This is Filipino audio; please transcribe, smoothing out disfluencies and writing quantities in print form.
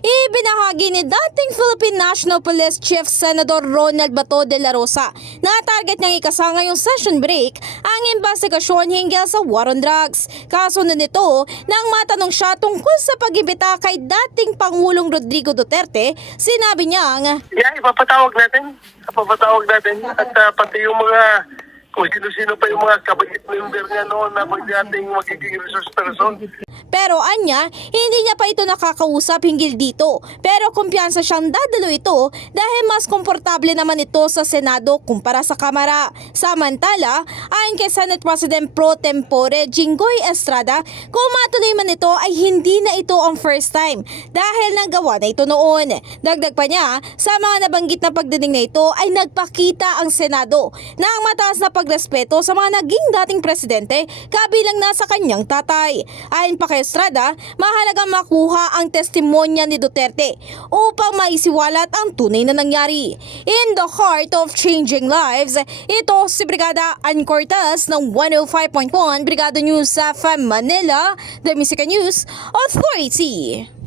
Ibinahagi ni dating Philippine National Police Chief Senador Ronald Bato de la Rosa na target niyang ikasa ngayong session break ang investigasyon hinggil sa war on drugs. Kasunod nito nang matanong siya tungkol sa pag-imbita kay dating Pangulong Rodrigo Duterte, sinabi niyang, Ipapatawag natin. At pati yung mga kung sino-sino pa yung mga cabinet member niya noon na ating magiging resource person. pero anya, hindi niya pa ito nakakausap hinggil dito. Pero kumpiyansa siyang dadalo ito dahil mas komportable naman ito sa Senado kumpara sa Kamara. Samantala, ayon kay Senate President Pro Tempore Jinggoy Estrada, kung matuloy man ito ay hindi na ito ang first time dahil nagawa na ito noon. Dagdag pa niya, sa mga nabanggit na pagdinig na ito ay nagpakita ang Senado na ang mataas na pagrespeto sa mga naging dating presidente kabilang na sa kanyang tatay. Ayon pa kay Estrada, mahalagang makuha ang testimonya ni Duterte upang maisiwalat ang tunay na nangyari. In the heart of changing lives, ito si Brigada Ann Cortez ng 105.1 Brigada News sa Manila, The Music News Authority.